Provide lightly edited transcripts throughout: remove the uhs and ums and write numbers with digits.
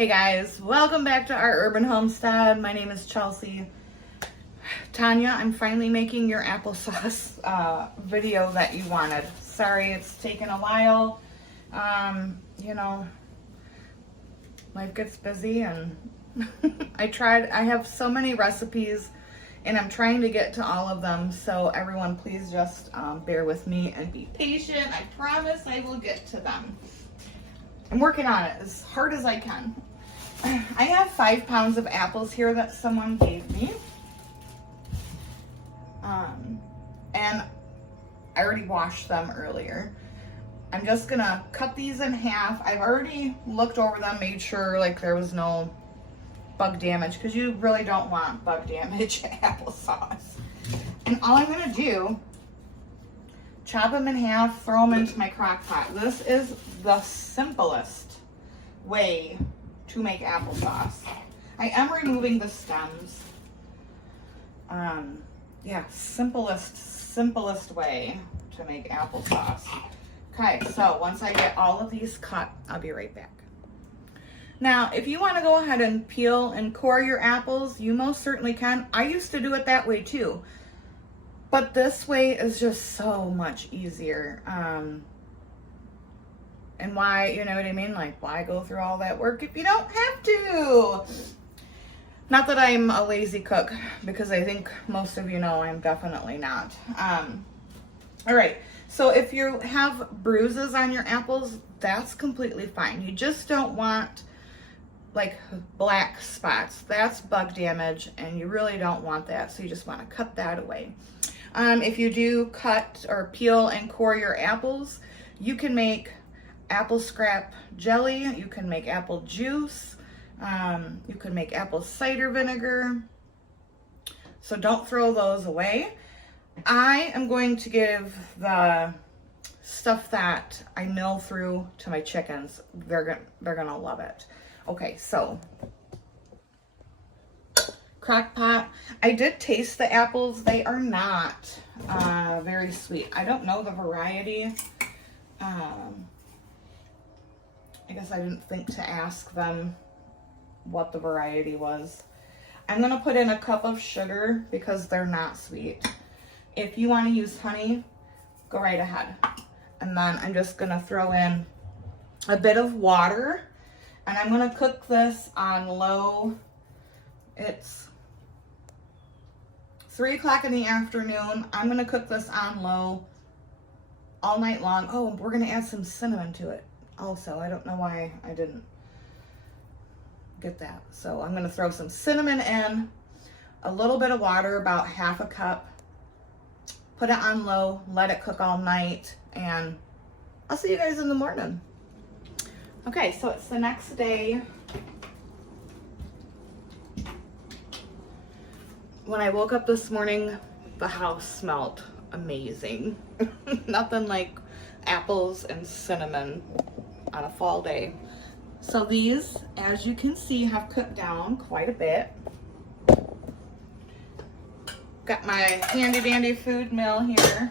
Hey guys, welcome back to our urban homestead. My name is Chelsea. Tanya, I'm finally making your applesauce video that you wanted. Sorry, it's taken a while. You know, life gets busy and I have so many recipes and I'm trying to get to all of them. So everyone, please just bear with me and be patient. I promise I will get to them. I'm working on it as hard as I can. I have 5 pounds of apples here that someone gave me. And I already washed them earlier. I'm just gonna cut these in half. I've already looked over them, made sure like there was no bug damage, because you really don't want bug damage applesauce. And all I'm gonna do, chop them in half, throw them into my crock pot. This is the simplest way to make applesauce. I am removing the stems. Yeah, simplest way to make applesauce. Okay, so once I get all of these cut, I'll be right back. Now, if you want to go ahead and peel and core your apples, you most certainly can. I used to do it that way too. But this way is just so much easier. And why, you know what I mean? Like, why go through all that work if you don't have to? Not that I'm a lazy cook, because I think most of you know I'm definitely not. All right, so if you have bruises on your apples, that's completely fine. You just don't want like black spots. That's bug damage, and you really don't want that, so you just want to cut that away. If you do cut or peel and core your apples, you can make apple scrap jelly, you can make apple juice, you can make apple cider vinegar, so don't throw those away. I am going to give the stuff that I mill through to my chickens. They're gonna love it. Okay, so crock pot. I did taste the apples. They are not very sweet. I don't know the variety. I guess I didn't think to ask them what the variety was. I'm gonna put in a cup of sugar because they're not sweet. If you want to use honey, go right ahead. And then I'm just gonna throw in a bit of water, and I'm gonna cook this on low. It's 3 o'clock in the afternoon. I'm gonna cook this on low all night long. Oh, we're gonna add some cinnamon to it also. I don't know why I didn't get that. So I'm gonna throw some cinnamon in, a little bit of water, about half a cup, put it on low, let it cook all night, and I'll see you guys in the morning. Okay, so it's the next day. When I woke up this morning, the house smelled amazing. Nothing like apples and cinnamon on a fall day. So these, as you can see, have cooked down quite a bit. Got my handy dandy food mill here.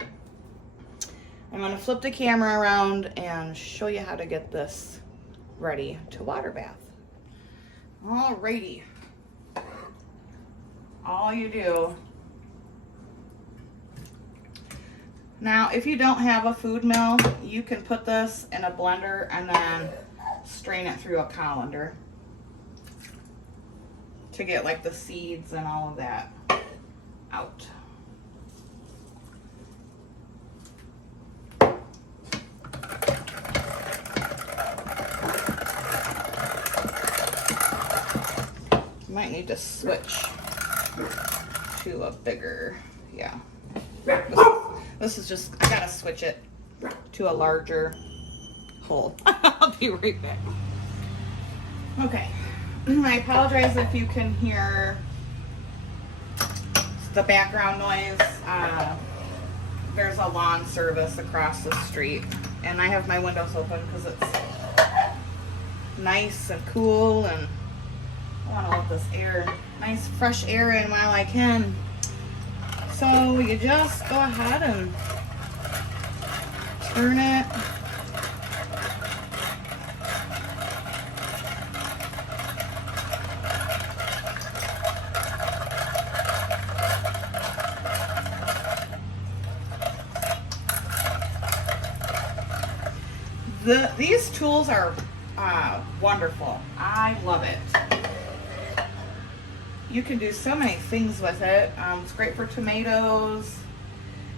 I'm gonna flip the camera around and show you how to get this ready to water bath. Alrighty. All you do. Now, if you don't have a food mill, you can put this in a blender and then strain it through a colander to get like the seeds and all of that out. You might need to switch to a bigger, yeah. This is just, I gotta switch it to a larger hole. I'll be right back. Okay, I apologize if you can hear the background noise. There's a lawn service across the street, and I have my windows open because it's nice and cool, and I want to let this air, nice fresh air in while I can. So you just go ahead and turn it These tools are wonderful. I love it. You can do so many things with it. It's great for tomatoes.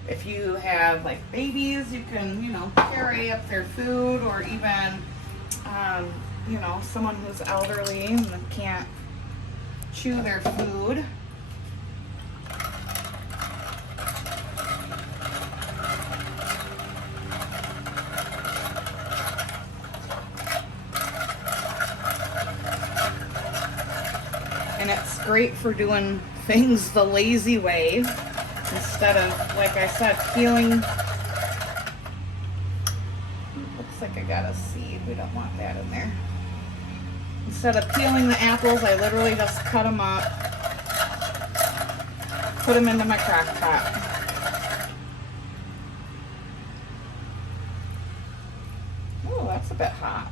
If you have like babies, you can, you know, carry up their food, or even, you know, someone who's elderly and can't chew their food. And it's great for doing things the lazy way instead of, like I said, peeling. Looks like I got a seed. We don't want that in there. Instead of peeling the apples, I literally just cut them up, put them into my crock pot. Oh, that's a bit hot.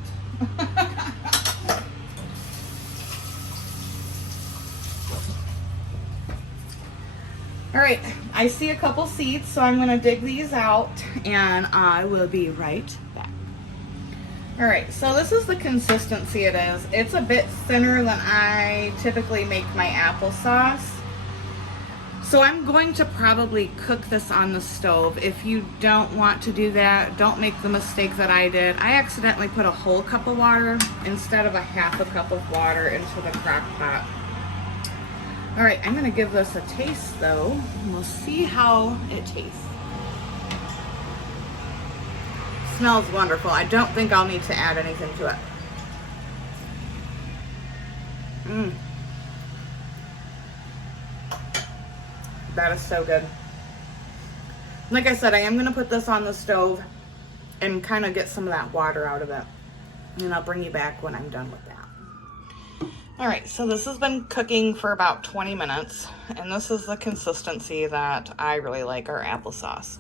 All right, I see a couple seeds, so I'm gonna dig these out and I will be right back. All right, so this is the consistency it is. It's a bit thinner than I typically make my applesauce. So I'm going to probably cook this on the stove. If you don't want to do that, don't make the mistake that I did. I accidentally put a whole cup of water instead of a half a cup of water into the crock pot. All right, I'm gonna give this a taste though, and we'll see how it tastes. Smells wonderful. I don't think I'll need to add anything to it. That is so good. Like I said, I am gonna put this on the stove and kind of get some of that water out of it. And I'll bring you back when I'm done with that. All right, so this has been cooking for about 20 minutes, and this is the consistency that I really like our applesauce.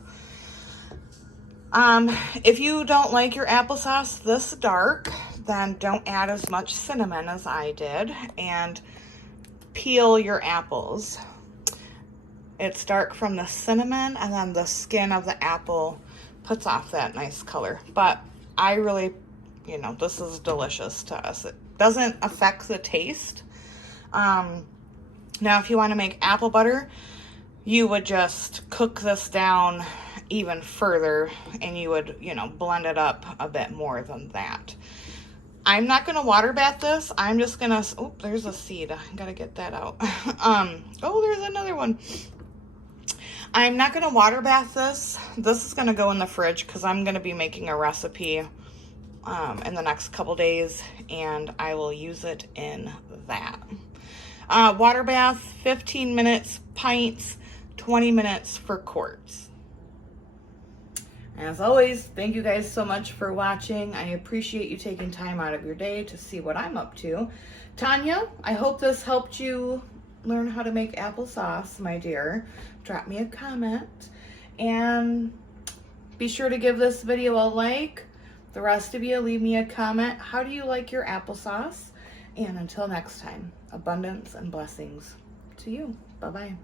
If you don't like your applesauce this dark, then don't add as much cinnamon as I did, and peel your apples. It's dark from the cinnamon, and then the skin of the apple puts off that nice color. But I really, you know, this is delicious to us. It doesn't affect the taste. Now, if you want to make apple butter, you would just cook this down even further, and you would, you know, blend it up a bit more than that. I'm not going to water bath this. I'm just going to, oh, there's a seed. I got to get that out. Oh, there's another one. I'm not going to water bath this. This is going to go in the fridge because I'm going to be making a recipe in the next couple days, and I will use it in that. Water bath, 15 minutes, pints, 20 minutes for quarts. As always, thank you guys so much for watching. I appreciate you taking time out of your day to see what I'm up to. Tanya, I hope this helped you learn how to make applesauce, my dear. Drop me a comment, and be sure to give this video a like. The rest of you, leave me a comment. How do you like your applesauce? And until next time, abundance and blessings to you. Bye-bye.